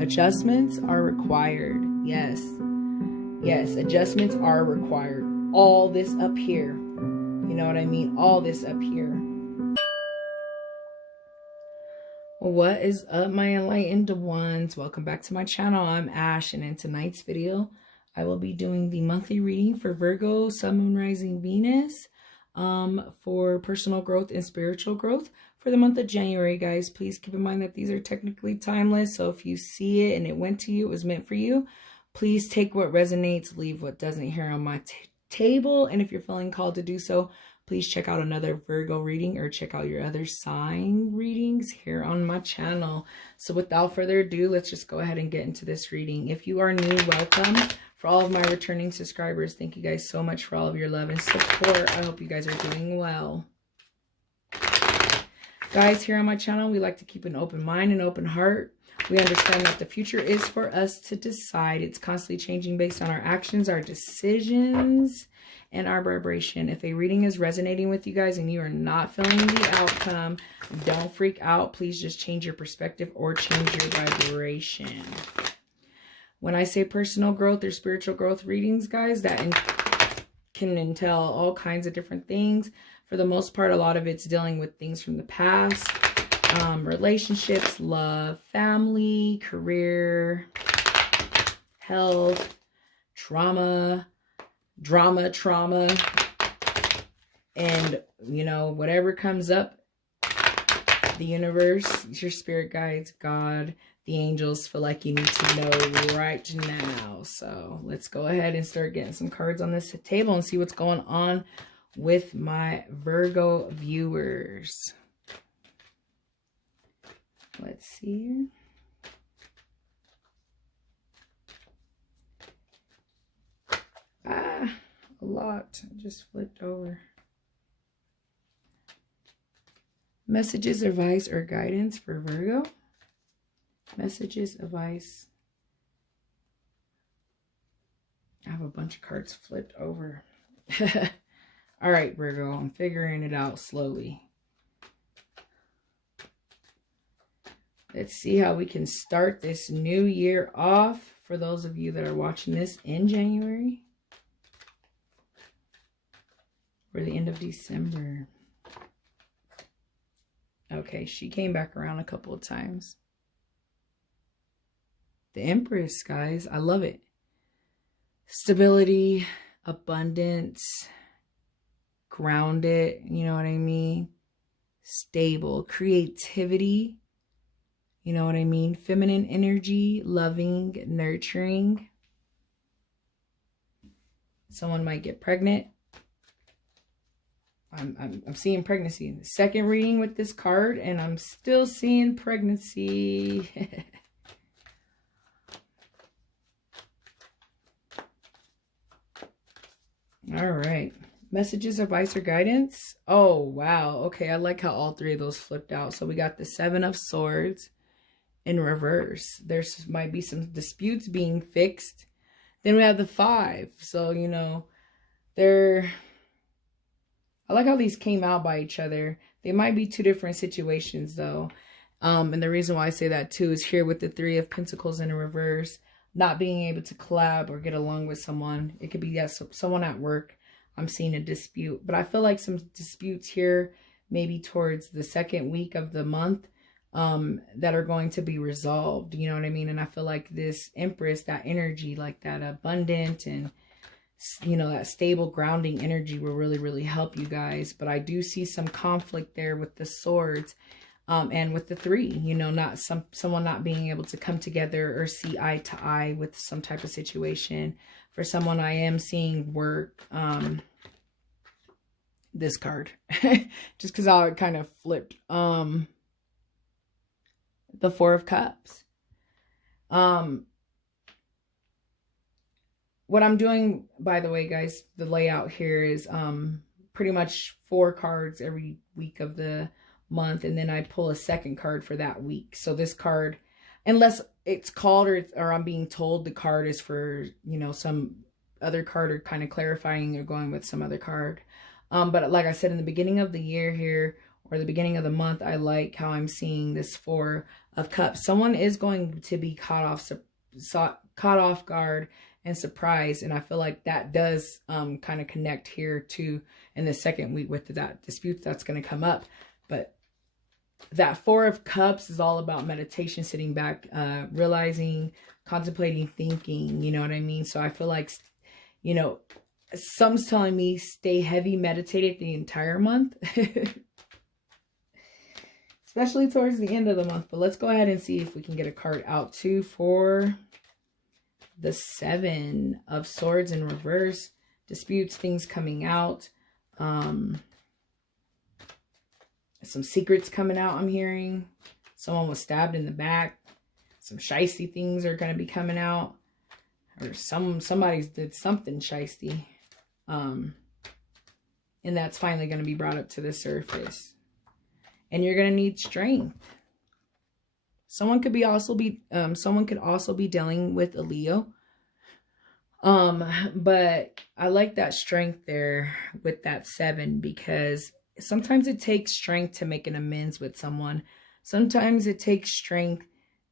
Adjustments are required. Yes. Yes, adjustments are required. All this up here. You know what I mean? All this up here. What is up, my enlightened ones? Welcome back to my channel. I'm Ash, and in tonight's video, I will be doing the monthly reading for Virgo, Sun, Moon, Rising, Venus, for personal growth and spiritual growth for the month of January, guys. Please keep in mind that these are technically timeless, so if you see it and it went to you, it was meant for you. Please take what resonates, leave what doesn't here on my table, and if you're feeling called to do so, please check out another Virgo reading or check out your other sign readings here on my channel. So without further ado, let's just go ahead and get into this reading. If you are new, welcome. For all of my returning subscribers, thank you guys so much for all of your love and support. I hope you guys are doing well. Guys, here on my channel, we like to keep an open mind and open heart. We understand that the future is for us to decide. It's constantly changing based on our actions, our decisions, and our vibration. If a reading is resonating with you guys and you are not feeling the outcome, don't freak out. Please just change your perspective or change your vibration. When I say personal growth or spiritual growth readings, guys, that can entail all kinds of different things. For the most part, a lot of it's dealing with things from the past, relationships, love, family, career, health, trauma, drama, and, you know, whatever comes up, the universe, your spirit guides, God, the angels feel like you need to know right now. So let's go ahead and start getting some cards on this table and see what's going on with my Virgo viewers. Let's see here. A lot just flipped over. Messages, advice, or guidance for Virgo. Messages, advice. I have a bunch of cards flipped over. All right, Virgo, I'm figuring it out slowly. Let's see how we can start this new year off for those of you that are watching this in January or the end of December. Okay, she came back around a couple of times. The Empress, guys, I love it. Stability, abundance, grounded, you know what I mean? Stable, creativity, you know what I mean? Feminine energy, loving, nurturing. Someone might get pregnant. I'm seeing pregnancy. Second reading with this card, and I'm still seeing pregnancy. All right. Messages, advice, or guidance. Oh, wow. Okay, I like how all three of those flipped out. So we got the Seven of Swords in reverse. There's might be some disputes being fixed. Then we have the Five. So, you know, I like how these came out by each other. They might be two different situations, though. And the reason why I say that, too, is here with the Three of Pentacles in reverse. Not being able to collab or get along with someone. It could be, yes, someone at work. I'm seeing a dispute. But I feel like some disputes here, maybe towards the second week of the month, that are going to be resolved. You know what I mean? And I feel like this Empress, that energy, like that abundant and, you know, that stable grounding energy will really, really help you guys. But I do see some conflict there with the Swords. And with the Three, you know, not someone not being able to come together or see eye to eye with some type of situation. For someone, I am seeing work, this card, just because I kind of flipped, the Four of Cups. What I'm doing, by the way, guys, the layout here is, pretty much 4 cards every week of the month, and then I pull a second card for that week. So this card, unless it's called or I'm being told the card is for, you know, some other card, or kind of clarifying or going with some other card. But like I said in the beginning of the year here, or the beginning of the month, I like how I'm seeing this Four of Cups. Someone is going to be caught off guard and surprised, and I feel like that does kind of connect here to in the second week with that dispute that's going to come up. But that Four of Cups is all about meditation, sitting back, realizing, contemplating, thinking, you know what I mean? So I feel like, you know, some's telling me stay heavy meditated the entire month. Especially towards the end of the month. But let's go ahead and see if we can get a card out too for the Seven of Swords in reverse. Disputes, things coming out. Some secrets coming out, I'm hearing. Someone was stabbed in the back. Some shysty things are going to be coming out. Or somebody did something shysty. And that's finally going to be brought up to the surface. And you're going to need strength. Someone could also be dealing with a Leo. But I like that strength there with that Seven, because sometimes it takes strength to make an amends with someone. Sometimes it takes strength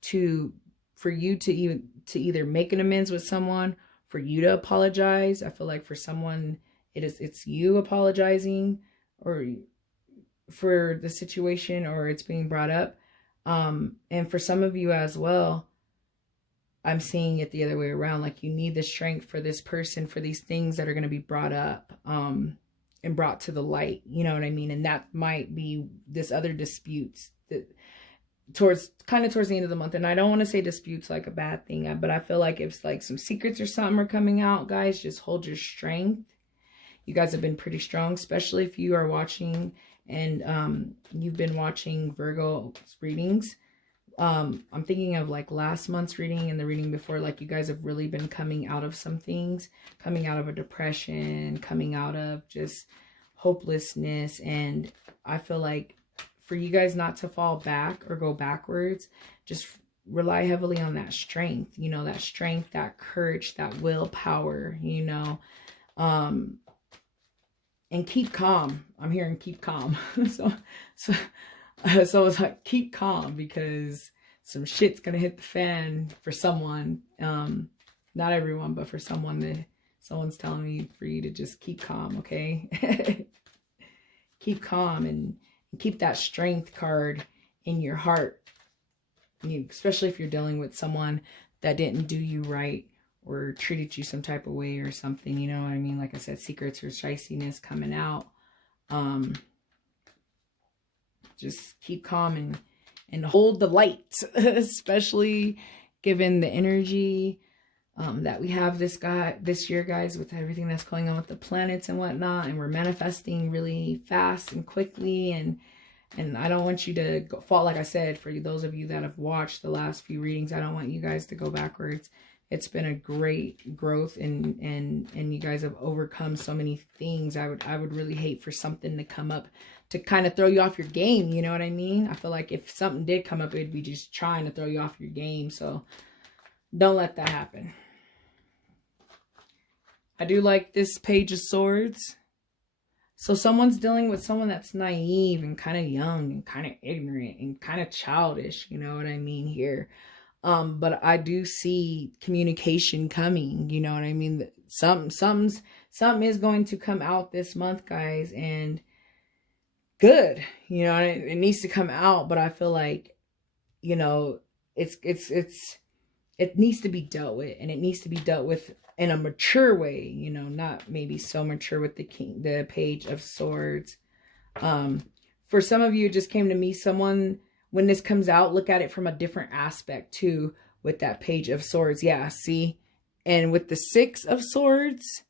for you to either make an amends with someone, for you to apologize. I feel like for someone it's you apologizing or for the situation, or it's being brought up. And for some of you as well, I'm seeing it the other way around. Like, you need the strength for this person, for these things that are going to be brought up, and brought to the light. You know what I mean? And that might be this other disputes that towards the end of the month. And I don't want to say disputes like a bad thing, but I feel like if like some secrets or something are coming out, guys, just hold your strength. You guys have been pretty strong, especially if you are watching and you've been watching Virgo readings. I'm thinking of like last month's reading and the reading before. Like, you guys have really been coming out of some things, coming out of a depression, coming out of just hopelessness. And I feel like for you guys not to fall back or go backwards, just rely heavily on that strength, you know, that strength, that courage, that willpower, you know, and keep calm. I'm hearing keep calm. So it's like, keep calm, because some shit's gonna hit the fan for someone. Not everyone, but for someone, someone's telling me for you to just keep calm, okay? Keep calm and keep that strength card in your heart. Especially if you're dealing with someone that didn't do you right or treated you some type of way or something, you know what I mean? Like I said, secrets or shystiness coming out. Just keep calm and hold the light, especially given the energy that we have this year, guys, with everything that's going on with the planets and whatnot. And we're manifesting really fast and quickly. And I don't want you to fall, like I said, for those of you that have watched the last few readings, I don't want you guys to go backwards. It's been a great growth, and you guys have overcome so many things. I would really hate for something to come up to kind of throw you off your game. You know what I mean? I feel like if something did come up, it'd be just trying to throw you off your game. So don't let that happen. I do like this Page of Swords. So someone's dealing with someone that's naive and kind of young and kind of ignorant and kind of childish. You know what I mean here? But I do see communication coming, you know what I mean? Something is going to come out this month, guys, and good, you know, it needs to come out, but I feel like, you know, it needs to be dealt with, and it needs to be dealt with in a mature way, you know, not maybe so mature with the Page of Swords. For some of you, it just came to me, someone, when this comes out, look at it from a different aspect too, with that Page of Swords. Yeah, see? And with the Six of Swords,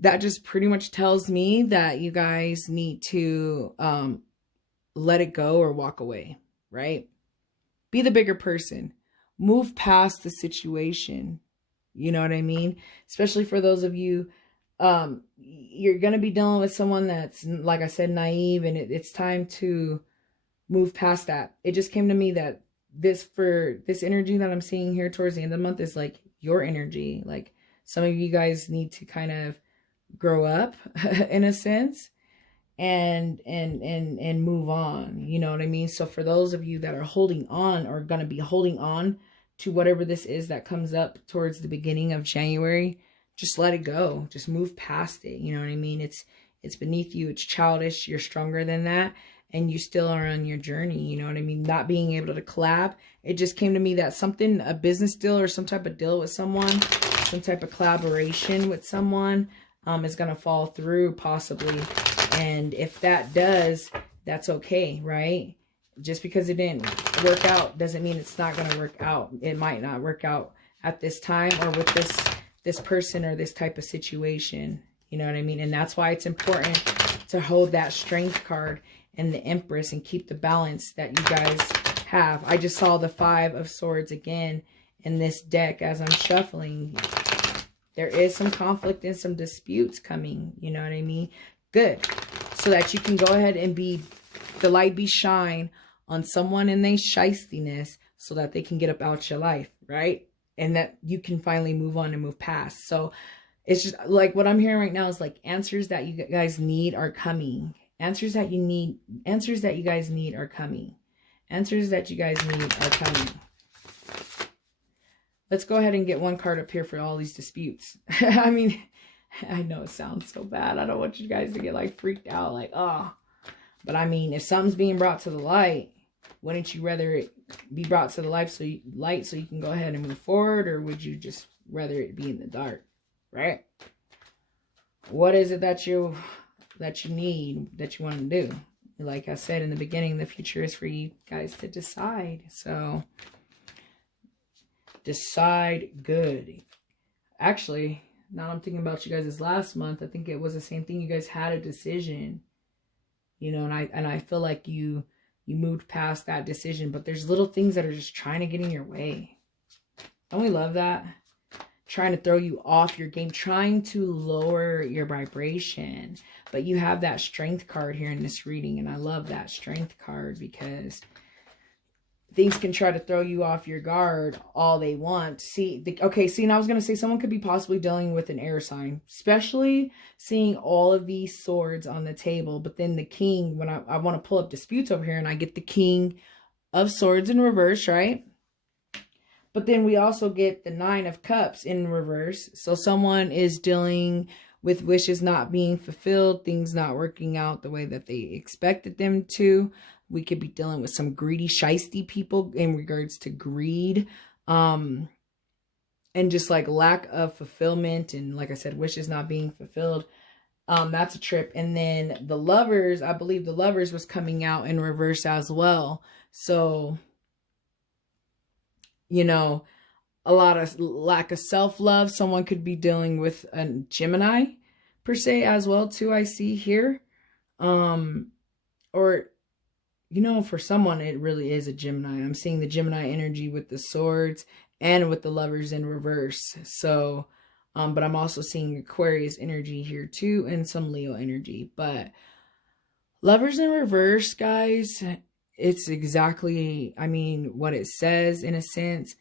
that just pretty much tells me that you guys need to let it go or walk away, right? Be the bigger person. Move past the situation. You know what I mean? Especially for those of you, you're going to be dealing with someone that's, like I said, naive, and it's time to move past that. It just came to me that this energy that I'm seeing here towards the end of the month is like your energy. Like, some of you guys need to kind of grow up in a sense and move on. You know what I mean? So for those of you that are holding on or going to be holding on to whatever this is that comes up towards the beginning of January, just let it go. Just move past it. You know what I mean? It's beneath you. It's childish. You're stronger than that. And you still are on your journey. You know what I mean? Not being able to collab. It just came to me that something, a business deal or some type of deal with someone, some type of collaboration with someone is going to fall through possibly. And if that does, that's okay, right? Just because it didn't work out doesn't mean it's not going to work out. It might not work out at this time or with this person or this type of situation. You know what I mean? And that's why it's important to hold that strength card and the Empress and keep the balance that you guys have. I just saw the 5 of Swords again in this deck as I'm shuffling. There is some conflict and some disputes coming. You know what I mean? Good. So that you can go ahead and be the light be shine on someone in their shystiness so that they can get up out your life, right? And that you can finally move on and move past. So it's just like what I'm hearing right now is like answers that you guys need are coming. Answers that you guys need are coming. Answers that you guys need are coming. Let's go ahead and get one card up here for all these disputes. I mean, I know it sounds so bad. I don't want you guys to get like freaked out, like, oh. But I mean, if something's being brought to the light, wouldn't you rather it be brought to the light so you can go ahead and move forward, or would you just rather it be in the dark, right? What is it that you need, that you want to do? Like I said in the beginning, the future is for you guys to decide. So decide good. Actually, now I'm thinking about you guys' last month. I think it was the same thing. You guys had a decision, you know, and I feel like you moved past that decision, but there's little things that are just trying to get in your way. Don't we love that? Trying to throw you off your game, trying to lower your vibration. But you have that strength card here in this reading, and I love that strength card because things can try to throw you off your guard all they want. Okay, and I was going to say someone could be possibly dealing with an air sign, especially seeing all of these swords on the table. But then the king, when I want to pull up disputes over here, and I get the King of Swords in reverse, right? But then we also get the 9 of Cups in reverse. So someone is dealing with wishes not being fulfilled, things not working out the way that they expected them to. We could be dealing with some greedy, shysty people in regards to greed. And just like lack of fulfillment. And like I said, wishes not being fulfilled. That's a trip. And then the Lovers, I believe the Lovers was coming out in reverse as well. So, you know, a lot of lack of self-love. Someone could be dealing with a Gemini per se as well too, I see here. Or, you know, for someone, it really is a Gemini. I'm seeing the Gemini energy with the swords and with the Lovers in reverse. So, but I'm also seeing Aquarius energy here too and some Leo energy. But Lovers in reverse, guys, it's exactly, I mean, what it says in a sense.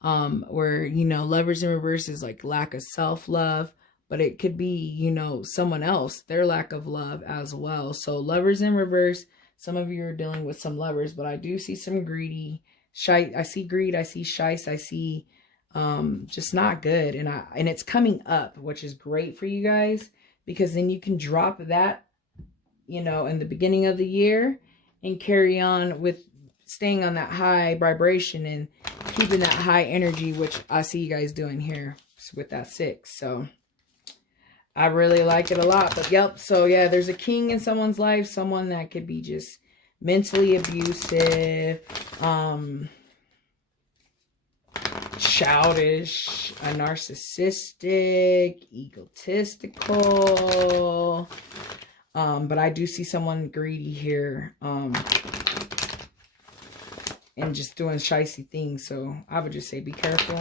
Where, you know, Lovers in reverse is like lack of self-love. But it could be, you know, someone else, their lack of love as well. So Lovers in reverse. Some of you are dealing with some lovers, but I do see some greedy, shy. I see greed. I see shice. I see just not good. And it's coming up, which is great for you guys, because then you can drop that, you know, in the beginning of the year and carry on with staying on that high vibration and keeping that high energy, which I see you guys doing here with that 6. So I really like it a lot. But yep, so yeah, there's a king in someone's life, someone that could be just mentally abusive, childish, narcissistic, egotistical. But I do see someone greedy here, and just doing shicey things. So I would just say be careful.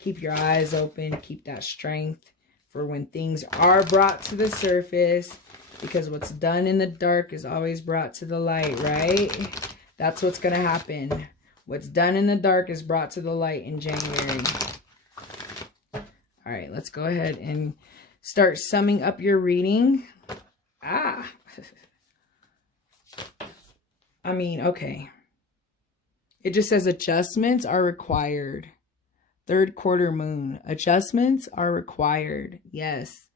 Keep your eyes open. Keep that strength for when things are brought to the surface, because what's done in the dark is always brought to the light, right? That's what's going to happen. What's done in the dark is brought to the light in January. All right, let's go ahead and start summing up your reading. I mean, okay. It just says adjustments are required. Third quarter moon. Adjustments are required. Yes.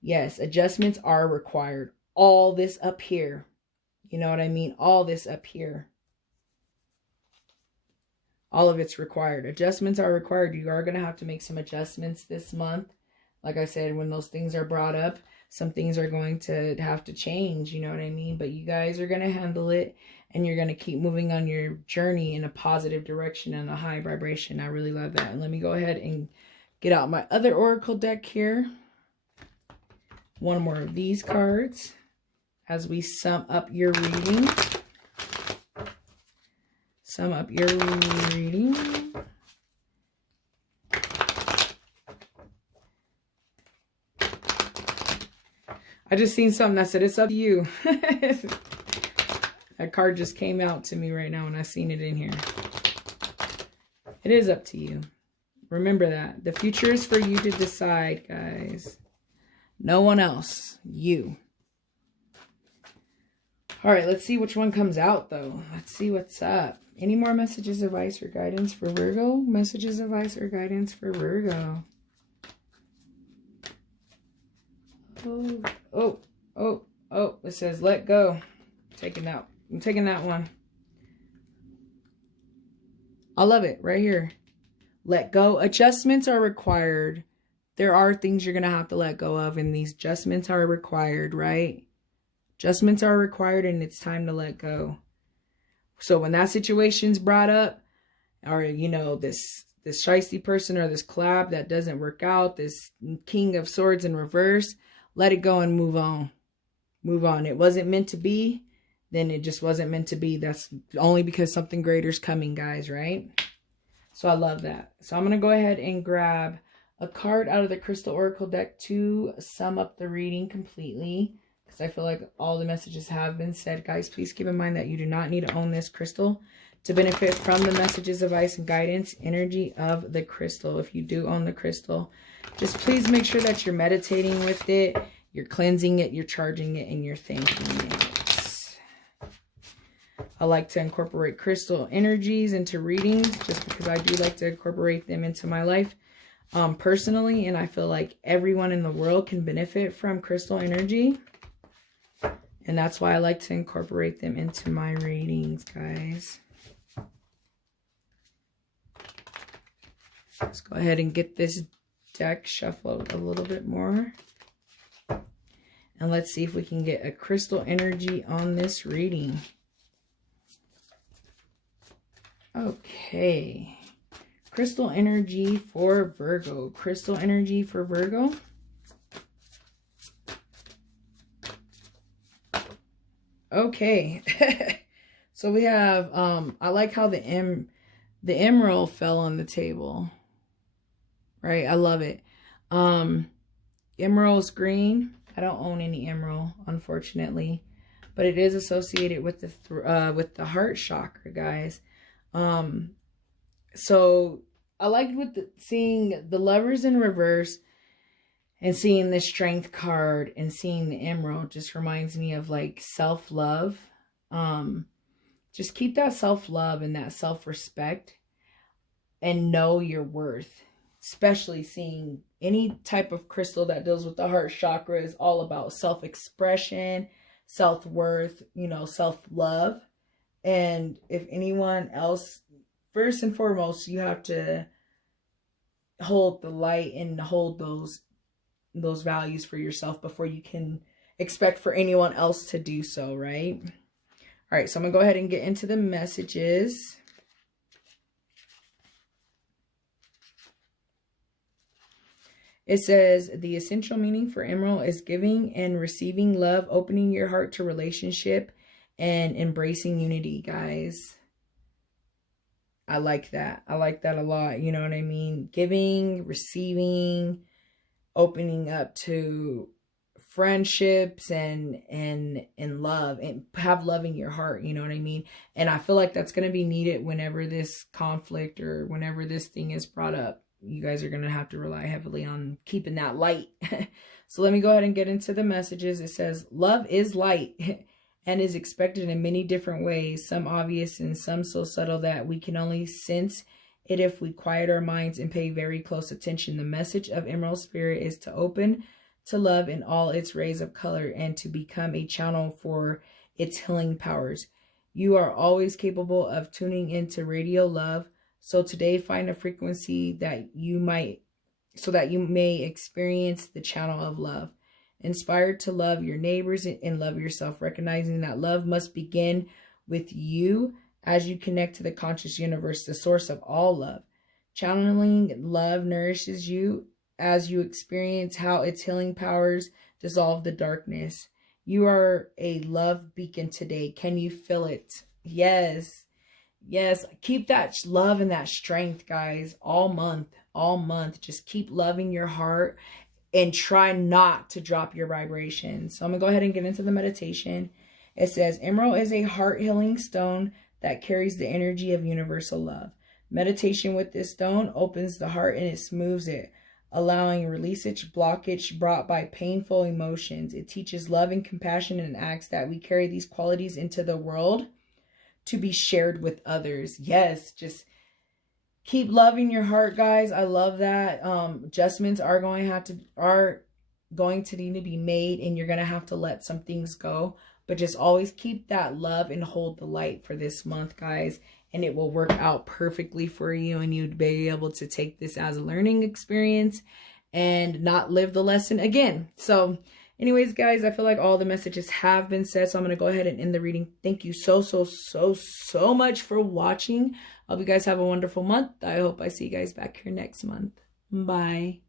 Yes, adjustments are required. All this up here. You know what I mean? All this up here. All of it's required. Adjustments are required. You are going to have to make some adjustments this month. Like I said, when those things are brought up, some things are going to have to change. You know what I mean? But you guys are going to handle it. And you're going to keep moving on your journey in a positive direction and a high vibration. I really love that. And let me go ahead and get out my other oracle deck here. One more of these cards as we sum up your reading. Sum up your reading. I just seen something that said, it's up to you. That card just came out to me right now and I seen it in here. It is up to you. Remember that. The future is for you to decide, guys. No one else. You. All right, let's see which one comes out, though. Let's see what's up. Any more messages, advice, or guidance for Virgo? Messages, advice, or guidance for Virgo. Oh. It says, let go. I'm taking that one. I love it right here. Let go. Adjustments are required. There are things you're going to have to let go of, and these adjustments are required, right? Adjustments are required, and it's time to let go. So when that situation's brought up, or, you know, this shiesty person or this collab that doesn't work out, this King of Swords in reverse, let it go and move on. Move on. It wasn't meant to be. Then it just wasn't meant to be. That's only because something greater is coming, guys, right? So I love that. So I'm going to go ahead and grab a card out of the Crystal Oracle deck to sum up the reading completely, because I feel like all the messages have been said. Guys, please keep in mind that you do not need to own this crystal to benefit from the messages, advice, and guidance energy of the crystal. If you do own the crystal, just please make sure that you're meditating with it, you're cleansing it, you're charging it, and you're thanking it. I like to incorporate crystal energies into readings just because I do like to incorporate them into my life personally. And I feel like everyone in the world can benefit from crystal energy. And that's why I like to incorporate them into my readings, guys. Let's go ahead and get this deck shuffled a little bit more. And let's see if we can get a crystal energy on this reading. Okay. Crystal energy for Virgo. Crystal energy for Virgo. Okay. So we have, I like how the emerald fell on the table. Right? I love it. Emerald's green. I don't own any emerald, unfortunately. But it is associated with the heart chakra, guys. So I liked seeing the Lovers in reverse and seeing the Strength card and seeing the emerald just reminds me of like self-love. Just keep that self-love and that self-respect and know your worth. Especially seeing any type of crystal that deals with the heart chakra is all about self-expression, self-worth, you know, self-love. And if anyone else, first and foremost, you have to hold the light and hold those values for yourself before you can expect for anyone else to do so, right? All right, so I'm going to go ahead and get into the messages. It says, the essential meaning for Emerald is giving and receiving love, opening your heart to relationship, and embracing unity, guys. I like that. I like that a lot. You know what I mean? Giving, receiving, opening up to friendships and love, and have love in your heart. You know what I mean? And I feel like that's going to be needed whenever this conflict or whenever this thing is brought up. you guys are going to have to rely heavily on keeping that light. So let me go ahead and get into the messages. It says, love is light and is expected in many different ways, some obvious and some so subtle that we can only sense it if we quiet our minds and pay very close attention. The message of Emerald Spirit is to open to love in all its rays of color and to become a channel for its healing powers. You are always capable of tuning into radio love. So today find a frequency that you may experience the channel of love. Inspired to love your neighbors and love yourself, recognizing that love must begin with you as you connect to the conscious universe, the source of all love. Channeling love nourishes you as you experience how its healing powers dissolve the darkness. You are a love beacon today. Can you feel it? Yes. Yes. Keep that love and that strength, guys, all month. All month. Just keep loving your heart and try not to drop your vibration. So I'm going to go ahead and get into the meditation. It says, Emerald is a heart healing stone that carries the energy of universal love. Meditation with this stone opens the heart and it smooths it, allowing releasage, blockage brought by painful emotions. It teaches love and compassion and asks that we carry these qualities into the world to be shared with others. Yes, just keep loving your heart, guys. I love that. Adjustments are going to need to be made, and you're going to have to let some things go. But just always keep that love and hold the light for this month, guys. And it will work out perfectly for you. And you'd be able to take this as a learning experience and not live the lesson again. So anyways, guys, I feel like all the messages have been said. So I'm going to go ahead and end the reading. Thank you so much for watching. I hope you guys have a wonderful month. I hope I see you guys back here next month. Bye.